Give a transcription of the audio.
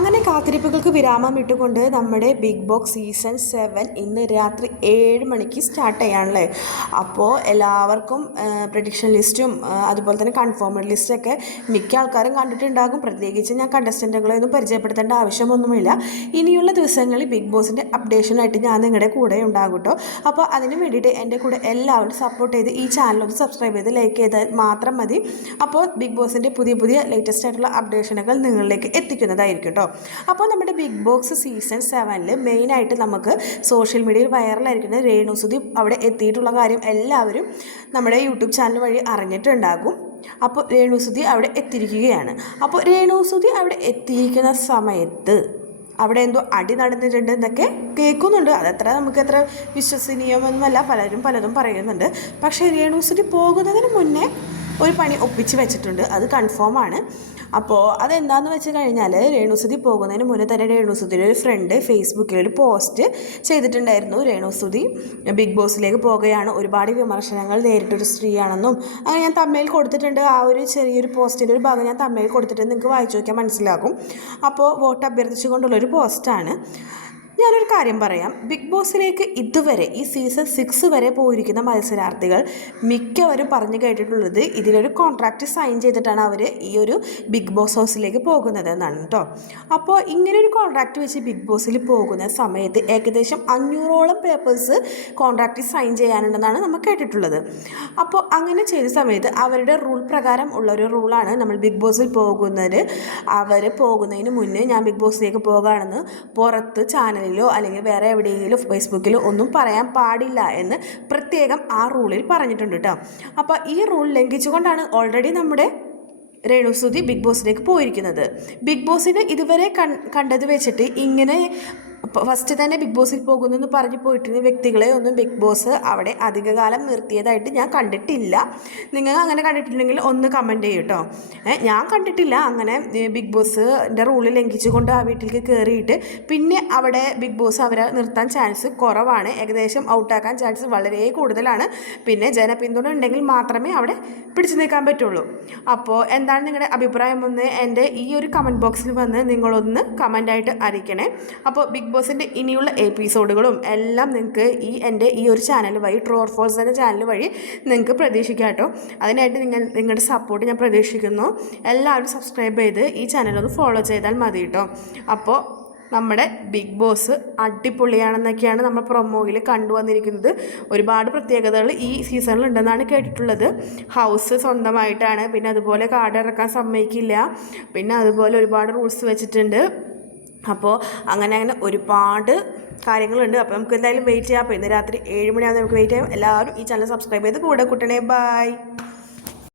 അങ്ങനെ കാത്തിരിപ്പുകൾക്ക് വിരാമം ഇട്ടുകൊണ്ട് നമ്മുടെ ബിഗ് ബോസ് സീസൺ 7 ഇന്ന് രാത്രി 7 മണിക്ക് സ്റ്റാർട്ട് ചെയ്യാണല്ലേ. അപ്പോൾ എല്ലാവർക്കും പ്രഡിക്ഷൻ ലിസ്റ്റും അതുപോലെ തന്നെ കൺഫേംഡ് ലിസ്റ്റൊക്കെ മിക്ക ആൾക്കാരും കണ്ടിട്ടുണ്ടാകും. പ്രത്യേകിച്ച് ഞാൻ കണ്ടസ്റ്റൻറ്റുകളെയൊന്നും പരിചയപ്പെടുത്തേണ്ട ആവശ്യമൊന്നുമില്ല. ഇനിയുള്ള ദിവസങ്ങളിൽ ബിഗ് ബോസിൻ്റെ അപ്ഡേഷനായിട്ട് ഞാൻ നിങ്ങളുടെ കൂടെ ഉണ്ടാകും കേട്ടോ. അപ്പോൾ അതിന് വേണ്ടിയിട്ട് എൻ്റെ കൂടെ എല്ലാവരും സപ്പോർട്ട് ചെയ്ത് ഈ ചാനലൊന്ന് സബ്സ്ക്രൈബ് ചെയ്ത് ലൈക്ക് ചെയ്താൽ മാത്രം മതി. അപ്പോൾ ബിഗ് ബോസിൻ്റെ പുതിയ ലേറ്റസ്റ്റ് ആയിട്ടുള്ള അപ്ഡേഷനുകൾ നിങ്ങളിലേക്ക് എത്തിക്കുന്നതായിരിക്കും കേട്ടോ. അപ്പോൾ നമ്മുടെ ബിഗ് ബോസ് സീസൺ 7 മെയിനായിട്ട് നമുക്ക് സോഷ്യൽ മീഡിയയിൽ വൈറലായിരിക്കുന്ന രേണുസുതി അവിടെ എത്തിയിട്ടുള്ള കാര്യം എല്ലാവരും നമ്മുടെ യൂട്യൂബ് ചാനൽ വഴി അറിഞ്ഞിട്ടുണ്ടാകും. അപ്പോൾ രേണുസുതി അവിടെ എത്തിയിരിക്കുകയാണ്. അപ്പോൾ രേണുസുതി അവിടെ എത്തിയിരിക്കുന്ന സമയത്ത് അവിടെ എന്തോ അടി നടന്നിട്ടുണ്ട് എന്നൊക്കെ കേൾക്കുന്നുണ്ട്. അതത്ര നമുക്കത്ര വിശ്വസനീയമൊന്നുമല്ല, പലതും പറയുന്നുണ്ട്. പക്ഷേ രേണുസുതി പോകുന്നതിന് മുന്നേ ഒരു പണി ഒപ്പിച്ച് വെച്ചിട്ടുണ്ട്, അത് കൺഫേമാണ്. അപ്പോൾ അതെന്താണെന്ന് വെച്ച് കഴിഞ്ഞാൽ രേണുസുതി പോകുന്നതിന് മുന്നേ തന്നെ രേണുസുതിയുടെ ഒരു ഫ്രണ്ട് ഫേസ്ബുക്കിൽ ഒരു പോസ്റ്റ് ചെയ്തിട്ടുണ്ടായിരുന്നു. രേണുസുതി ബിഗ് ബോസിലേക്ക് പോകുകയാണ്, ഒരുപാട് വിമർശനങ്ങൾ നേരിട്ടൊരു സ്ത്രീയാണെന്നും അങ്ങനെ ഞാൻ തമ്മയിൽ കൊടുത്തിട്ടുണ്ട്. ആ ഒരു ചെറിയൊരു പോസ്റ്റിൻ്റെ ഒരു ഭാഗം ഞാൻ തമ്മയിൽ കൊടുത്തിട്ട് നിങ്ങൾക്ക് വായിച്ചു നോക്കിയാൽ മനസ്സിലാകും. അപ്പോൾ വോട്ട് അഭ്യർത്ഥിച്ചുകൊണ്ടുള്ളൊരു പോസ്റ്റാണ്. ഞാനൊരു കാര്യം പറയാം, ബിഗ് ബോസിലേക്ക് ഇതുവരെ ഈ സീസൺ 6 വരെ പോയിരിക്കുന്ന മത്സരാർത്ഥികൾ മിക്കവരും പറഞ്ഞു കേട്ടിട്ടുള്ളത് ഇതിലൊരു കോൺട്രാക്റ്റ് സൈൻ ചെയ്തിട്ടാണ് അവർ ഈ ഒരു ബിഗ് ബോസ് ഹൗസിലേക്ക് പോകുന്നത് എന്നാണ് കേട്ടോ. അപ്പോൾ ഇങ്ങനൊരു കോൺട്രാക്റ്റ് വെച്ച് ബിഗ് ബോസിൽ പോകുന്ന സമയത്ത് ഏകദേശം 500ഓളം പേപ്പേഴ്സ് കോൺട്രാക്റ്റ് സൈൻ ചെയ്യാനുണ്ടെന്നാണ് നമ്മൾ കേട്ടിട്ടുള്ളത്. അപ്പോൾ അങ്ങനെ ചെയ്ത സമയത്ത് അവരുടെ റൂൾ പ്രകാരം ഉള്ളൊരു റൂളാണ്, നമ്മൾ ബിഗ് ബോസിൽ പോകുന്നത് അവർ പോകുന്നതിന് മുന്നേ ഞാൻ ബിഗ് ബോസിലേക്ക് പോകുകയാണെന്ന് പുറത്ത് ചാനലിൽ അല്ലെങ്കിൽ വേറെ എവിടെയെങ്കിലും ഫേസ്ബുക്കിലോ ഒന്നും പറയാൻ പാടില്ല എന്ന് പ്രത്യേകം ആ റൂളിൽ പറഞ്ഞിട്ടുണ്ട് കേട്ടോ. അപ്പോൾ ഈ റൂൾ ലംഘിച്ചുകൊണ്ടാണ് ഓൾറെഡി നമ്മുടെ രേണുസുതി ബിഗ് ബോസിലേക്ക് പോയിരിക്കുന്നത്. ബിഗ് ബോസിന് ഇതുവരെ കണ്ടത് വെച്ചിട്ട് ഇങ്ങനെ ഫസ്റ്റ് തന്നെ ബിഗ് ബോസിൽ പോകുന്നെന്ന് പറഞ്ഞു പോയിട്ടുള്ള വ്യക്തികളെ ഒന്നും ബിഗ് ബോസ് അവിടെ അധികകാലം നിർത്തിയതായിട്ട് ഞാൻ കണ്ടിട്ടില്ല. നിങ്ങൾ അങ്ങനെ കണ്ടിട്ടില്ലെങ്കിൽ ഒന്ന് കമൻറ്റ് ചെയ്യും കേട്ടോ. ഞാൻ കണ്ടിട്ടില്ല അങ്ങനെ ബിഗ് ബോസിൻ്റെ റൂളിൽ ലംഘിച്ചുകൊണ്ട് ആ വീട്ടിലേക്ക് കയറിയിട്ട് പിന്നെ അവിടെ ബിഗ് ബോസ് അവരെ നിർത്താൻ ചാൻസ് കുറവാണ്. ഏകദേശം ഔട്ടാക്കാൻ ചാൻസ് വളരെ കൂടുതലാണ്. പിന്നെ ജനപിന്തുണ ഉണ്ടെങ്കിൽ മാത്രമേ അവിടെ പിടിച്ചു നിൽക്കാൻ പറ്റുള്ളൂ. അപ്പോൾ എന്താണ് നിങ്ങളുടെ അഭിപ്രായം ഒന്ന് എൻ്റെ ഈ ഒരു കമൻറ്റ് ബോക്സിൽ വന്ന് നിങ്ങളൊന്ന് കമൻ്റായിട്ട് അറിയിക്കണേ. അപ്പോൾ ബിഗ് ബോസിൻ്റെ ഇനിയുള്ള എപ്പിസോഡുകളും എല്ലാം നിങ്ങൾക്ക് എൻ്റെ ഈ ഒരു ചാനൽ വഴി ട്രൂ ഓർ ഫോൾസ് എന്ന ചാനൽ വഴി നിങ്ങൾക്ക് പ്രതീക്ഷിക്കാം കേട്ടോ. അതിനായിട്ട് നിങ്ങളുടെ സപ്പോർട്ട് ഞാൻ പ്രതീക്ഷിക്കുന്നു. എല്ലാവരും സബ്സ്ക്രൈബ് ചെയ്ത് ഈ ചാനലൊന്ന് ഫോളോ ചെയ്താൽ മതി കേട്ടോ. അപ്പോൾ നമ്മുടെ ബിഗ് ബോസ് അടിപൊളിയാണെന്നൊക്കെയാണ് നമ്മൾ പ്രൊമോയിൽ കണ്ടുവന്നിരിക്കുന്നത്. ഒരുപാട് പ്രത്യേകതകൾ ഈ സീസണിൽ ഉണ്ടെന്നാണ് കേട്ടിട്ടുള്ളത്. ഹൗസ് സ്വന്തമായിട്ടാണ്, പിന്നെ അതുപോലെ കാർഡ് ഇറക്കാൻ സമ്മതിക്കില്ല, പിന്നെ അതുപോലെ ഒരുപാട് റൂൾസ് വെച്ചിട്ടുണ്ട്. അപ്പോൾ അങ്ങനെ ഒരുപാട് കാര്യങ്ങളുണ്ട്. അപ്പോൾ നമുക്ക് എന്തായാലും വെയിറ്റ് ചെയ്യാം. അപ്പോൾ ഇന്ന് രാത്രി 7 മണിയാകുമ്പോൾ നമുക്ക് വെയിറ്റ് ചെയ്യാം. എല്ലാവരും ഈ ചാനൽ സബ്സ്ക്രൈബ് ചെയ്ത് കൂടെ കൂട്ടണേ. ബൈ.